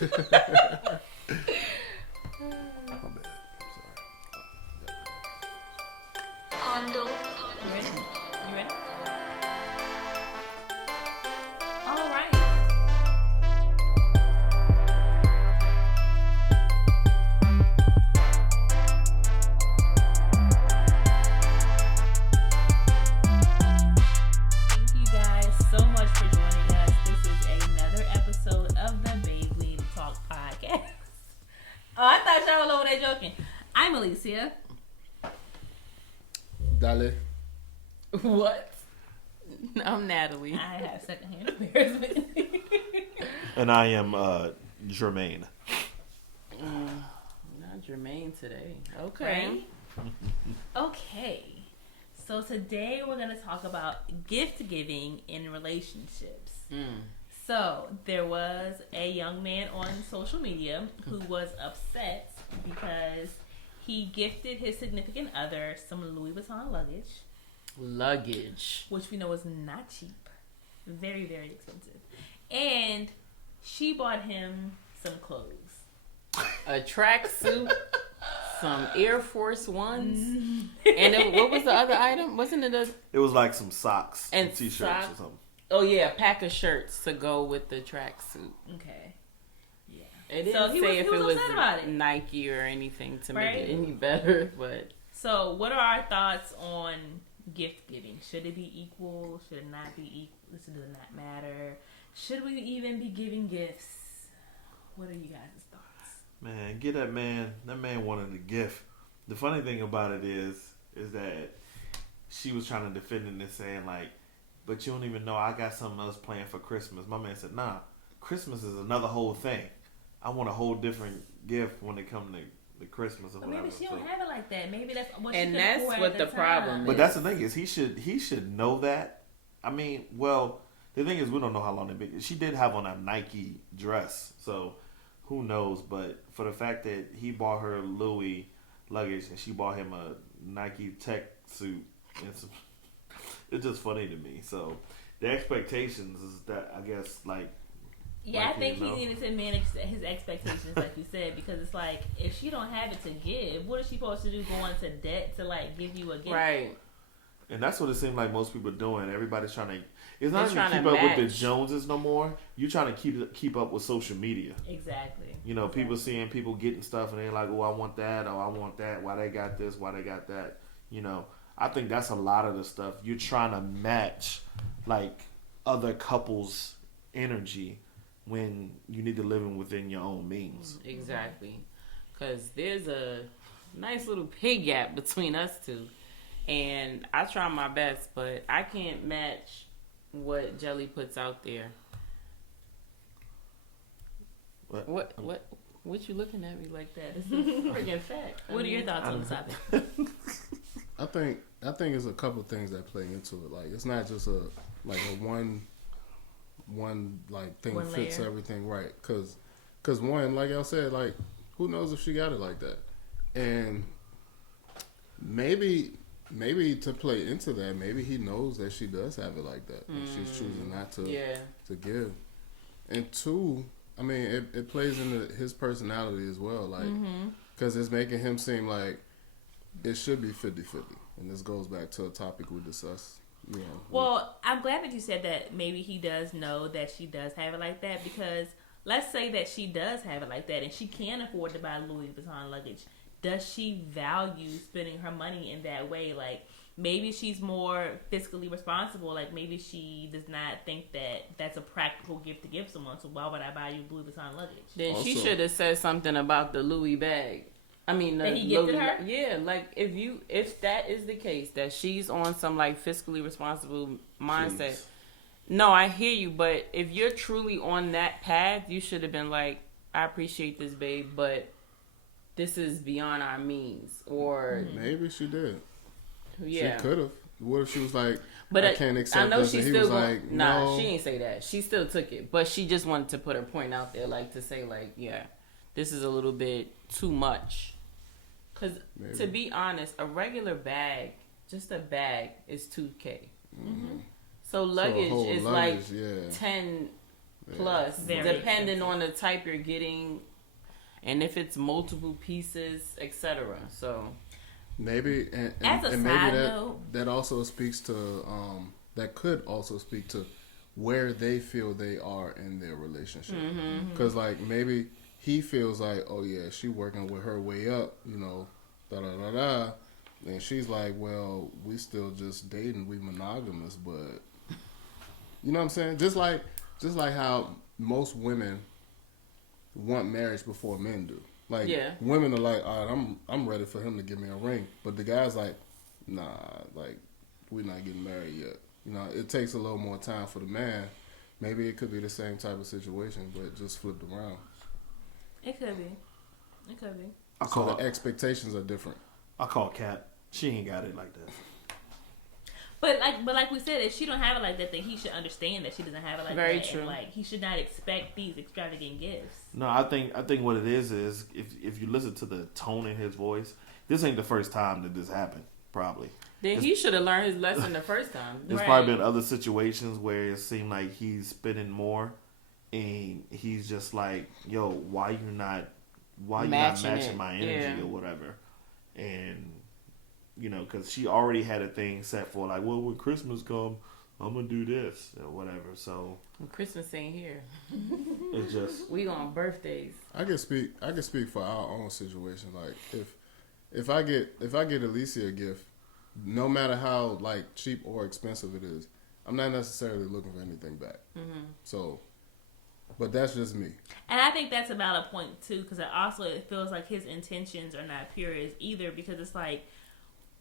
My bad. Condo. You ready? You ready? All right. Thank you guys so much for joining us. This is another episode of the Baby Talk podcast. Oh, I thought y'all were over there joking. I'm Alicia. Dale. What? I'm Natalie. I have secondhand embarrassment. And I am Jermaine. Not Jermaine today. Okay. Right? Okay. So today we're going to talk about gift giving in relationships. So there was a young man on social media who was upset because he gifted his significant other some Louis Vuitton luggage, which we know is not cheap. Very, very expensive. And she bought him some clothes. A tracksuit, some Air Force Ones, and then, what was the other item? Wasn't it It was like some socks And t-shirts socks. or something. Oh yeah, a pack of shirts to go with the tracksuit. Okay. Yeah. It didn't So he say was if it was upset about it. Nike or anything to Right. make it any better, but So what are our thoughts on gift giving? Should it be equal? Should it not be equal? Does it not matter? Should we even be giving gifts? What are you guys' thoughts? Man, get that man. That man wanted a gift. The funny thing about it is that she was trying to defend it and saying like, but you don't even know I got something else planned for Christmas. My man said, nah, Christmas is another whole thing. I want a whole different gift when it comes to the Christmas or But whatever. maybe she don't So- have it like that. Maybe that's what And she that's can afford what at the time. problem But is. that's the thing is he should know that. I mean, well, the thing is we don't know how long they've been. She did have on a Nike dress, so who knows? But for the fact that he bought her Louis luggage and she bought him a Nike tech suit, it's just funny to me. So the expectations is that I guess like. Yeah, Like, I think you know? he needed to manage his expectations, like you said, because it's like if she don't have it to give, what is she supposed to do? Go into debt to like give you a gift? right. And that's what it seems like most people are doing. Everybody's trying to. It's not They're even trying keep to up with the match. Joneses no more. You're trying to keep up with social media. Exactly. You know, people seeing people getting stuff and they're like, oh, I want that, or I want that. Why they got this? Why they got that? You know, I think that's a lot of the stuff. You're trying to match like other couples' energy when you need to live within your own means. Exactly. Because there's a nice little pay gap between us two. And I try my best, but I can't match what Jelly puts out there. What you looking at me like that? It's a friggin' fact. What are your thoughts on the topic? I think it's a couple things that play into it. Like it's not just a one like thing One fits layer. everything right. Cause one, like I said, like who knows if she got it like that, and maybe to play into that, maybe he knows that she does have it like that, and she's choosing not to to give. And two, I mean, it plays into his personality as well, like because it's making him seem like it should be 50-50. And this goes back to a topic we discussed. You know, Well, I'm glad that you said that maybe he does know that she does have it like that, because let's say that she does have it like that and she can afford to buy Louis Vuitton luggage. Does she value spending her money in that way? Like, maybe she's more fiscally responsible. Like, maybe she does not think that that's a practical gift to give someone. So why would I buy you Louis Vuitton luggage? Then she Also- should have said something about the Louis bag. I mean, the That he gifted Louis, her? yeah. Like if that is the case, that she's on some like fiscally responsible mindset. Jeez. No, I hear you, but if you're truly on that path, you should have been like, I appreciate this, babe, but this is beyond our means, or maybe she did. yeah. She could have. What if she was like, But I can't accept I know this, she and he still was going. like, Nah, no. she ain't say that. She still took it, but she just wanted to put her point out there, like to say, like, yeah, this is a little bit too much. Because Maybe. to be honest, a regular bag, just a bag, is $2,000. So luggage whole is luggage, like yeah. 10, plus, depending on the type you're getting, and if it's multiple pieces, etc. So maybe, and maybe that also speaks to that could also speak to where they feel they are in their relationship. Because like maybe he feels like, oh yeah, she working with her way up, you know, da da da da, and she's like, well, we still just dating, we monogamous, but you know what I'm saying? Just like how most women want marriage before men do. Like women are like, all right, I'm ready for him to give me a ring, but the guy's like, nah, like we're not getting married yet. You know, it takes a little more time for the man. Maybe it could be the same type of situation, but just flipped around. It could be. So the expectations are different. I call Cap. She ain't got it like that. But like we said, if she don't have it like that, then he should understand that she doesn't have it like that. Very true. And like he should not expect these extravagant gifts. No, I think what it is if you listen to the tone in his voice, this ain't the first time that this happened. Probably. Then he should have learned his lesson the first time. There's probably been other situations where it seemed like he's spending more, and he's just like, "Yo, why you not matching my energy or whatever?" And you know, because she already had a thing set for like, well, when Christmas come, I'm gonna do this or whatever. So Christmas ain't here. It's just we on birthdays. I can speak for our own situation. Like if I get Alicia a gift, no matter how like cheap or expensive it is, I'm not necessarily looking for anything back. So, but that's just me. And I think that's a valid point too, because it feels like his intentions are not pure either, because it's like,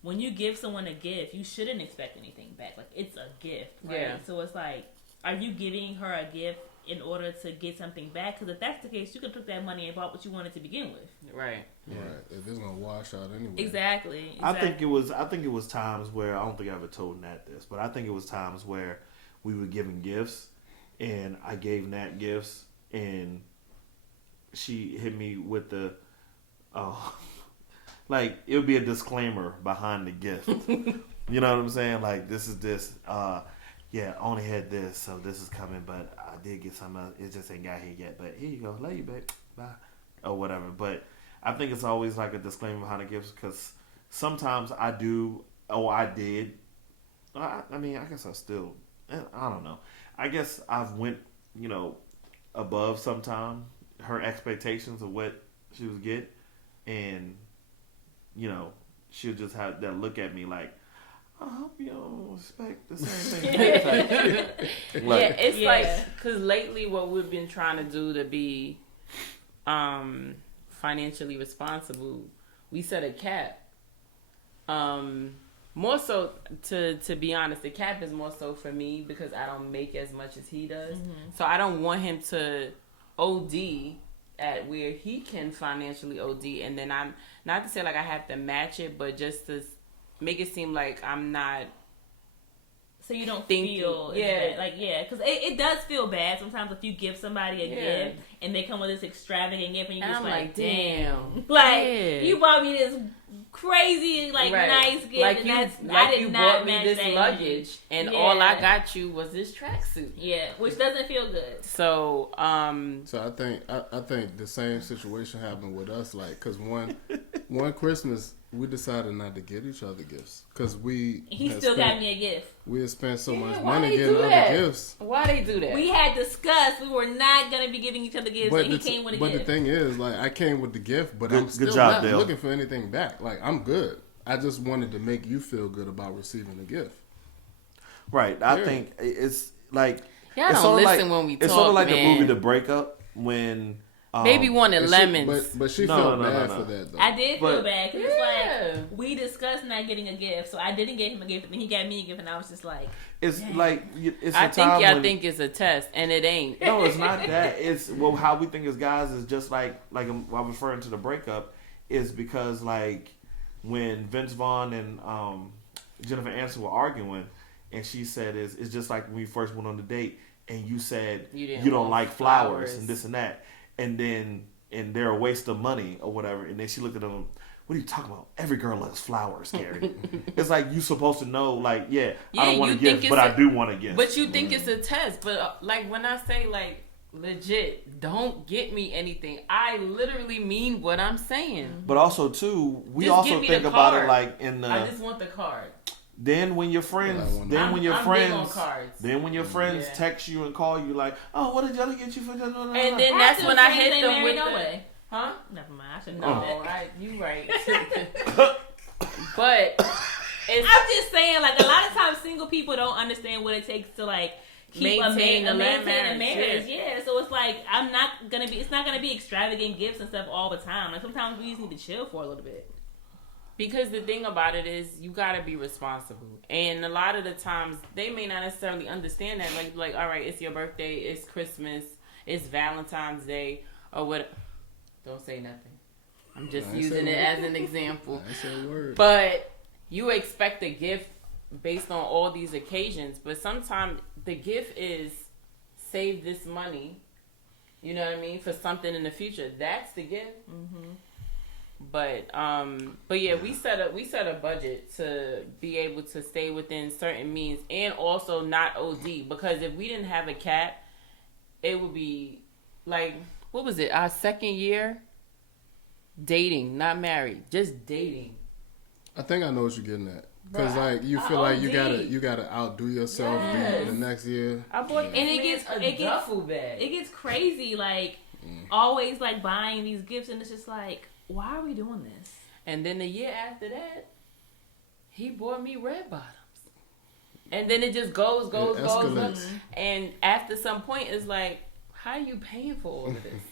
when you give someone a gift, you shouldn't expect anything back. Like, it's a gift, right? Yeah. So it's like, are you giving her a gift in order to get something back? Because if that's the case, you could took that money and bought what you wanted to begin with. Right. Yeah. Right. If it's gonna wash out anyway. Exactly. I think it was times where, I don't think I ever told Nat this, but I think it was times where we were giving gifts, and I gave Nat gifts, and she hit me with the, like, it would be a disclaimer behind the gift. You know what I'm saying? Like, yeah, I only had this, so this is coming, but I did get something else. It just ain't got here yet. But here you go. Love you, babe. Bye. Or whatever. But I think it's always like a disclaimer behind the gifts, because sometimes I do, I did. I mean, I guess I still, I don't know. I guess I've went, above sometime her expectations of what she was getting, and she'll just have that look at me like, I hope you don't expect the same thing. Like, because lately what we've been trying to do to be financially responsible, we set a cap. More so, to be honest, the cap is more so for me because I don't make as much as he does. So I don't want him to OD at where he can financially OD, and then I'm not to say like I have to match it, but just to make it seem like I'm not. So you don't feel because it does feel bad sometimes if you give somebody a gift and they come with this extravagant gift and you just like damn, like you bought me this crazy nice gift, like and you bought me this luggage and all I got you was this tracksuit, which doesn't feel good. So I think the same situation happened with us, like, because one Christmas we decided not to get each other gifts because he still got me a gift. We had spent so much money getting other gifts. Why they do that? We had discussed we were not going to be giving each other gifts, and he came with a gift. But the thing is, like, I came with the gift, but I'm still not looking for anything back. Like, I'm good. I just wanted to make you feel good about receiving the gift. Right. I think it's like... Y'all don't listen when we talk, It's sort of like the movie The Breakup when... Baby wanted lemons. But she felt bad for that, though. I did feel bad because it's like we discussed not getting a gift, so I didn't get him a gift, and then he got me a gift, and I was just like, it's like it's. I think y'all think it's a test, and it ain't. No, it's not that. It's how we think as guys is just like I'm referring to The Breakup is because like when Vince Vaughn and Jennifer Aniston were arguing, and she said it's just like when we first went on the date, and you said you don't like flowers and this and that. And they're a waste of money or whatever. And then she looked at them, what are you talking about? Every girl loves flowers, Gary. It's like you supposed to know, like, I don't want to gift, but I do want to gift. But you think it's a test. But like when I say like legit, don't get me anything. I literally mean what I'm saying. But also too, we Just also think about it like in the. I just want the card. Then when your friends, I'm big on cards. Then when your friends text you and call you like, oh, what did Jelly get you for? And then that's when I hit them with the. Huh? Never mind. I shouldn't know that. You right. But I'm just saying, like, a lot of times single people don't understand what it takes to like maintain a marriage. Yeah. So it's like it's not gonna be extravagant gifts and stuff all the time. Like sometimes we just need to chill for a little bit. Because the thing about it is, you gotta be responsible, and a lot of the times they may not necessarily understand that. Like, all right, it's your birthday, it's Christmas, it's Valentine's Day, or what? Don't say nothing. I'm just using it as an example. I said a word. But you expect a gift based on all these occasions, but sometimes the gift is save this money. You know what I mean, for something in the future. That's the gift. Mm-hmm. But yeah, we set a budget to be able to stay within certain means and also not OD, because if we didn't have a cat, it would be like, what was it? Our second year dating, not married, just dating. I think I know what you're getting at. Cause like you feel like you gotta outdo yourself the next year. I bought and it gets duffel bag. It gets crazy, like always like buying these gifts, and it's just like, why are we doing this? And then the year after that, he bought me red bottoms. And then it just goes. And after some point, it's like, how are you paying for all of this?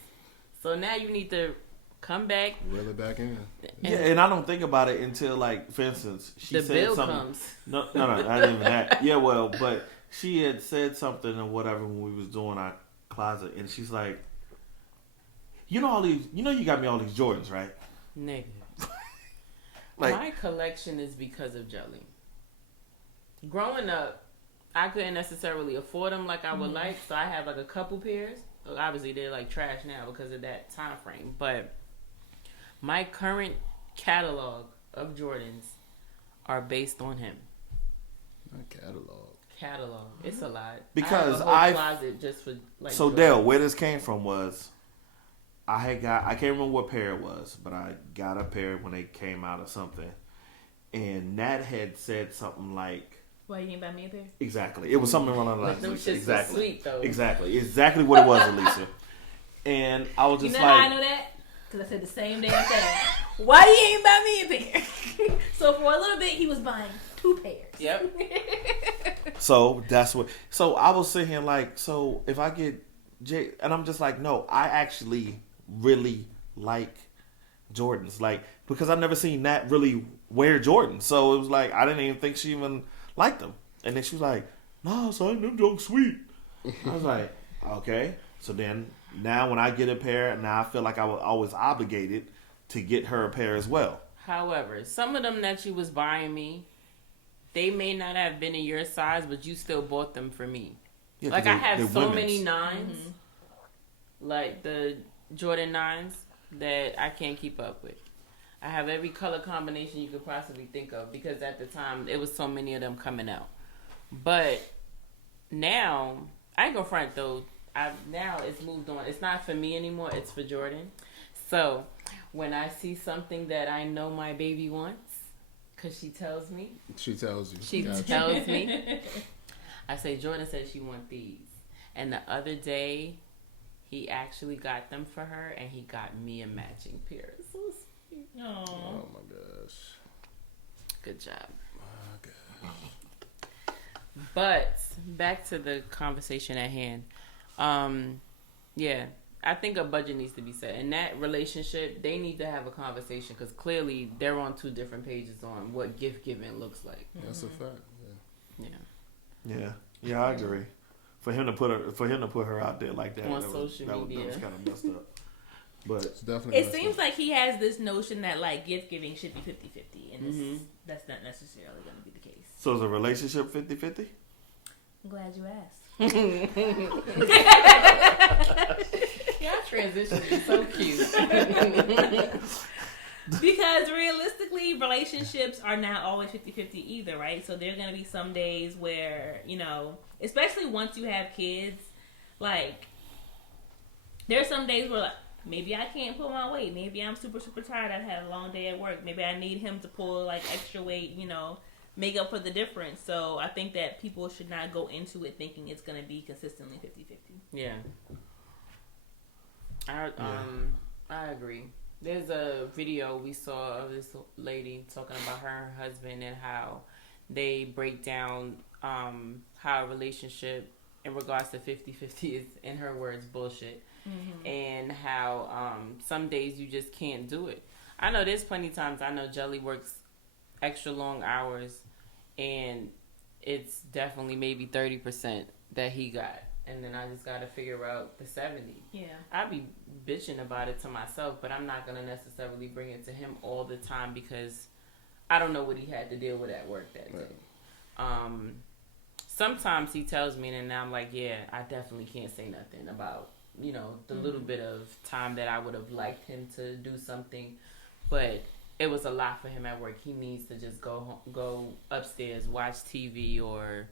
So now you need to come back. Reel it back in. Yeah, and I don't think about it until, like, for instance, she said bill something. Comes. No, not even that. Yeah, well, but she had said something or whatever when we was doing our closet, and she's like, you got me all these Jordans, right? Nigga. Like, my collection is because of Jelly. Growing up, I couldn't necessarily afford them like I would like, so I have like a couple pairs. Obviously, they're like trash now because of that time frame. But my current catalog of Jordans are based on him. Not catalog. It's a lot. Because I have a whole closet just for like. So Jordans. Dale, where this came from was, I can't remember what pair it was, but I got a pair when they came out or something, and Nat had said something like, "Why you didn't buy me a pair?" Exactly, it was something along the lines. Them shits so sweet though. Exactly what it was, Elisa. And I was just how I know that? Because I said the same damn thing. Why you ain't buy me a pair? So for a little bit, he was buying 2 pairs. Yep. So that's what. So I was sitting here like, so if I get Jay, and I'm just like, no, I actually really like Jordans, like, because I've never seen Nat really wear Jordans, so it was like I didn't even think she even liked them. And then she was like, "Nah, son, them junk sweet." I was like, okay. So then now when I get a pair, now I feel like I was always obligated to get her a pair as well. However, some of them that you was buying me, they may not have been in your size, but you still bought them for me. Yeah, like I have so many 9s, like the Jordan 9s, that I can't keep up with. I have every color combination you could possibly think of because at the time it was so many of them coming out. But now, I ain't gonna front though. Now it's moved on. It's not for me anymore. It's for Jordan. So when I see something that I know my baby wants, because she tells me. She tells you. She tells me. I say, Jordan said she want these. And the other day, he actually got them for her, and he got me a matching pair. So sweet. Aww. Oh my gosh. Good job. Oh gosh. But back to the conversation at hand. Yeah, I think a budget needs to be set. In that relationship, they need to have a conversation because clearly they're on 2 different pages on what gift giving looks like. That's a fact. Yeah, I agree. For him to put her out there like that on social media, that was kind of messed up. But it's definitely. It seems like he has this notion that like gift giving should be 50-50, and that's not necessarily going to be the case. So is a relationship 50-50? I'm glad you asked. Your transition is so cute. Because realistically, relationships are not always 50-50 either, right? So there are going to be some days where, especially once you have kids, like, There's some days where, like, maybe I can't pull my weight. Maybe I'm super, super tired. I've had a long day at work. Maybe I need him to pull, like, extra weight, you know, make up for the difference. So I think that people should not go into it thinking it's going to be consistently 50-50. Yeah. I agree. There's a video we saw of this lady talking about her and her husband and how they break down how a relationship in regards to 50-50 is, in her words, bullshit. Mm-hmm. And how some days you just can't do it. I know there's plenty of times I know Jelly works extra long hours and it's definitely maybe 30% that he got. And then I just got to figure out the 70. Yeah. I'd be bitching about it to myself, but I'm not going to necessarily bring it to him all the time because I don't know what he had to deal with at work that day. Sometimes he tells me and I'm like, yeah, I definitely can't say nothing about, you know, the little bit of time that I would have liked him to do something. But it was a lot for him at work. He needs to just go upstairs, watch TV or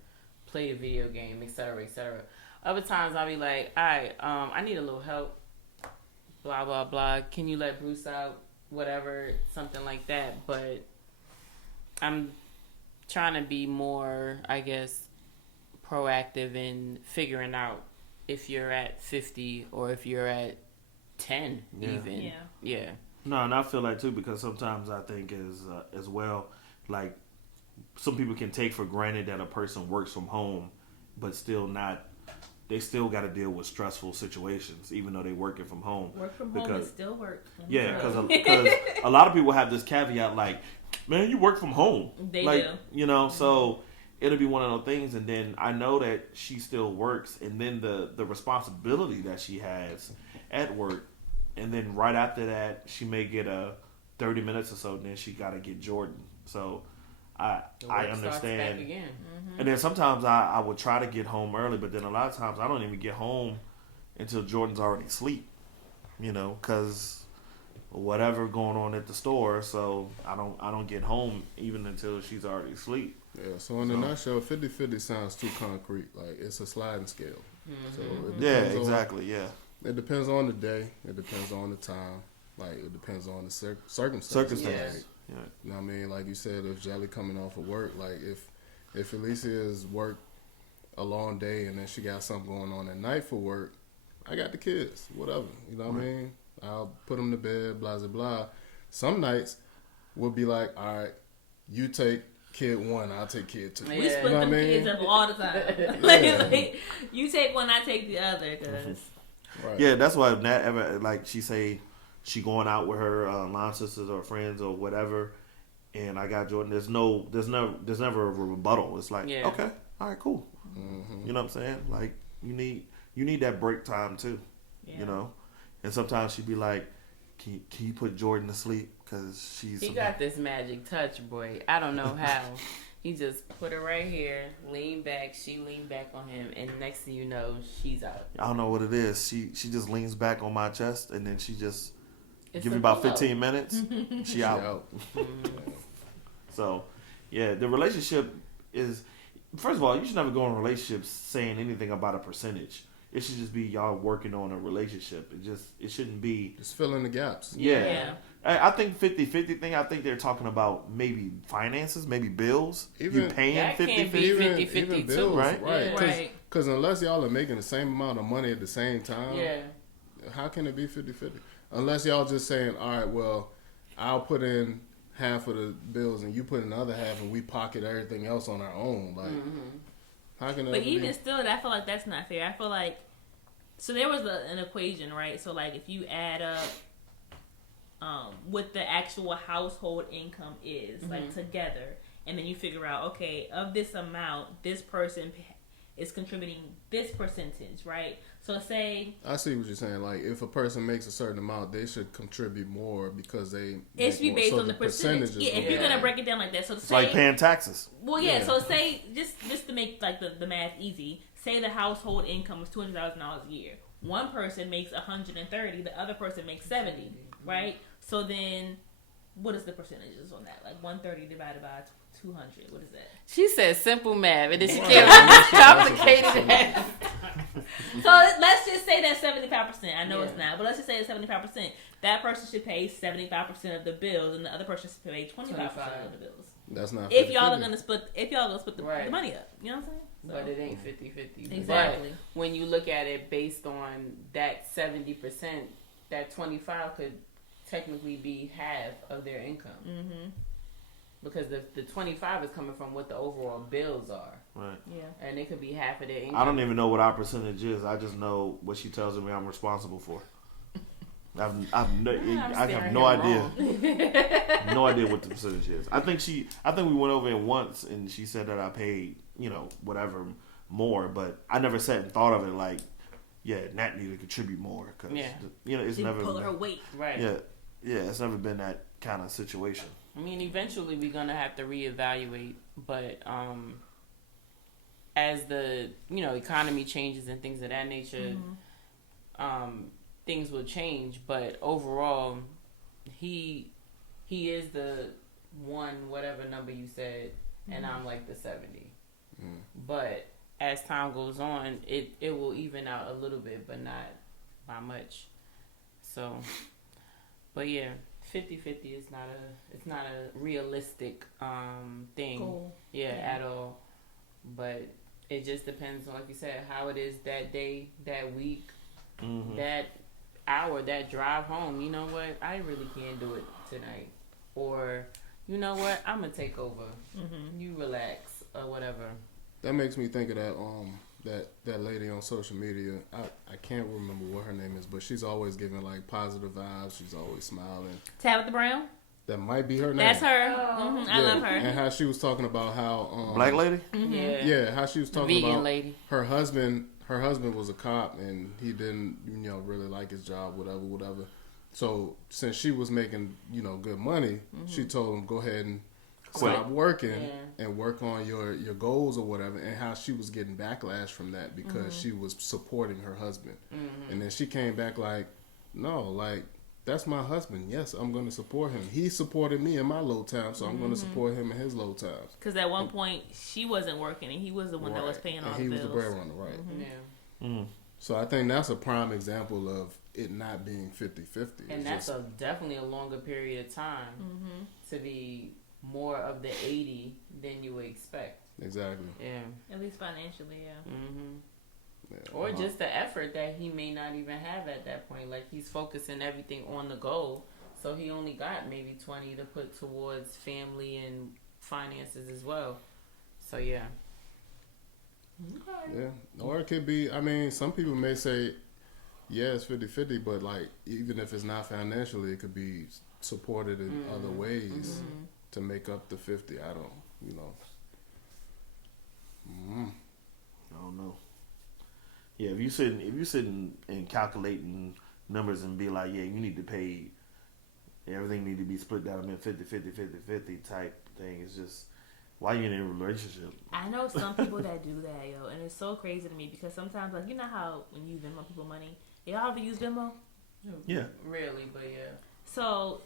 play a video game, etc., etc. Other times I'll be like, all right, I need a little help, blah, blah, blah. Can you let Bruce out? Whatever, something like that. But I'm trying to be more, I guess, proactive in figuring out if you're at 50 or if you're at 10 even. Yeah. No, and I feel like too because sometimes I think as well, like some people can take for granted that a person works from home, but still not. They still got to deal with stressful situations, even though they're working from home. Work from home is still work. Yeah, because a lot of people have this caveat like, man, you work from home. They like, do. You know, so it'll be one of those things. And then I know that she still works. And then the responsibility that she has at work. And then right after that, she may get 30 minutes or so. And then she got to get Jordan. So I understand. Mm-hmm. And then sometimes I would try to get home early, but then a lot of times I don't even get home until Jordan's already asleep, you know, because whatever going on at the store. So I don't get home even until she's already asleep. Yeah. So in a nutshell, 50-50 sounds too concrete. Like it's a sliding scale. Mm-hmm. So exactly. It depends on the day. It depends on the time. Like it depends on the circumstances. Yes. Yeah. You know what I mean? Like you said, if Jelly coming off of work, like if Felicia has worked a long day and then she got something going on at night for work, I got the kids, whatever. You know what I mean? I'll put them to bed, blah, blah, blah. Some nights we'll be like, all right, you take kid one, I'll take kid two. We split them kids up all the time. like, you take one, I take the other. Cause... Right. Yeah, that's why if Nat ever, like she say, she going out with her line sisters or friends or whatever, and I got Jordan. There's never a rebuttal. It's like, okay, all right, cool. Mm-hmm. You know what I'm saying? Like you need that break time too. Yeah. You know, and sometimes she'd be like, can you put Jordan to sleep because he got this magic touch, boy. I don't know how. He just put her right here, lean back. She leaned back on him, and next thing you know, she's out. I don't know what it is. She just leans back on my chest, and then she just. Give me about 15 minutes, she out. So, yeah, the relationship is... First of all, you should never go in relationships saying anything about a percentage. It should just be y'all working on a relationship. It shouldn't be... Just filling the gaps. Yeah. I think 50-50 thing, I think they're talking about maybe finances, maybe bills. Even, you paying 50-50 even bills, too, right? Right. Because unless y'all are making the same amount of money at the same time, how can it be 50-50? Unless y'all just saying, all right, well, I'll put in half of the bills and you put in the other half and we pocket everything else on our own. Like, how can that But even still, I feel like that's not fair. I feel like, so there was an equation, right? So, like, if you add up what the actual household income is, like, together, and then you figure out, okay, of this amount, this person is contributing this percentage, right? So say... I see what you're saying. Like, if a person makes a certain amount, they should contribute more because they... It should be based on the percentage. Yeah, if you're going to break it down like that. So it's say, like paying taxes. Well, yeah. So say, just to make like the math easy, say the household income is $200,000 a year. One person makes $130,000, the other person makes $70,000, right? So then, what is the percentages on that? Like 130 divided by 200. What is that? She said simple math, and then she came up with complicated math. So let's just say that 75%. I know it's not, but let's just say it's 75%. That person should pay 75% of the bills, and the other person should pay 25% of the bills. That's not. If y'all are gonna split, the money up, you know what I'm saying? So. But it ain't 50-50. Exactly. But when you look at it based on that 70%, that 25 could technically be half of their income. Mm-hmm. Because the 25 is coming from what the overall bills are. Right. Yeah. And it could be half of their income. I don't even know what our percentage is. I just know what she tells me I'm responsible for. I have no idea. No idea what the percentage is. I think we went over it once and she said that I paid, whatever more, but I never sat and thought of it like, Nat need to contribute more because it's never pull her weight. Right. Yeah, it's never been that kind of situation. I mean, eventually we're gonna have to reevaluate, but as the economy changes and things of that nature, things will change. But overall, he is the one, whatever number you said, and I'm like the 70. But as time goes on, it will even out a little bit, but not by much. So, but yeah. 50-50 is not a realistic thing. Cool. Yeah, at all. But it just depends on, like you said, how it is that day, that week, that hour, that drive home. You know what? I really can't do it tonight. Or, you know what? I'm gonna take over. You relax or whatever. That makes me think of that lady on social media. I can't remember what her name is, but she's always giving like positive vibes. She's always smiling. Tabitha Brown? That might be her name. That's her. I love her. And how she was talking about how black lady? Yeah, how she was talking vegan about lady. Her husband was a cop and he didn't really like his job, whatever. So since she was making good money, she told him go ahead and stop working and work on your goals or whatever, and how she was getting backlash from that because she was supporting her husband. And then she came back like, no, like, that's my husband. Yes, I'm going to support him. He supported me in my low times, so I'm going to support him in his low times. Because at one point, she wasn't working, and he was the one that was paying all the bills. He was the breadwinner, right. So I think that's a prime example of it not being 50-50. And that's definitely a longer period of time to be more of the 80 than you would expect. Exactly. Yeah. At least financially, yeah. Or just the effort that he may not even have at that point. Like, he's focusing everything on the goal, so he only got maybe 20 to put towards family and finances as well. So, yeah. Okay. Yeah. Or it could be, I mean, some people may say, yeah, it's 50-50, but like, even if it's not financially, it could be supported in other ways to make up the 50. I don't know. Yeah, if you sitting and calculating numbers and be like, yeah, you need to pay, everything need to be split down in 50 type thing. It's just, why you in a relationship? I know some people that do that, yo, and it's so crazy to me because sometimes, like, you know how when you Venmo people money, y'all ever use Venmo? Yeah. Really, but yeah. So,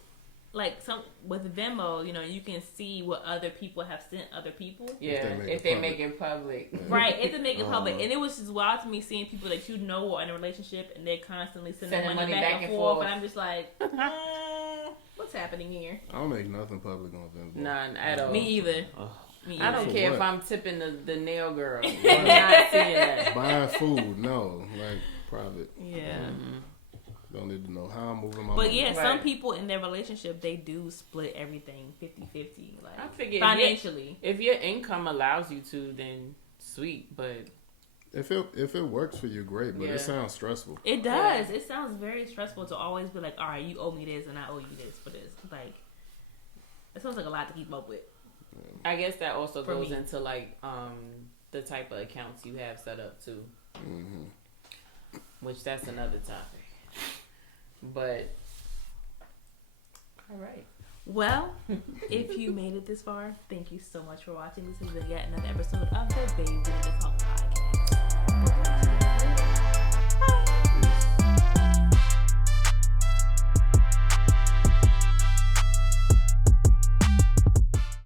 like, with Venmo, you can see what other people have sent other people. Yeah, if they make it public. Right, if they make it public. And it was just wild to me seeing people that are in a relationship and they're constantly sending money back and forth. And I'm just like, what's happening here? I don't make nothing public on Venmo. None at all. Me either. I don't care if I'm tipping the nail girl. I'm not seeing that. Buying food, no. Like, private. Yeah. Don't need to know how I'm moving my money. But yeah, some people in their relationship, they do split everything 50-50. Like, I figure financially. If your income allows you to, then sweet. But if it works for you, great. But it sounds stressful. It does. Yeah. It sounds very stressful to always be like, all right, you owe me this and I owe you this for this. Like, it sounds like a lot to keep up with. I guess that also goes into like the type of accounts you have set up too. Which that's another topic. But all right. Well, if you made it this far, thank you so much for watching. This has been yet another episode of the Babe Winnie the Talk podcast.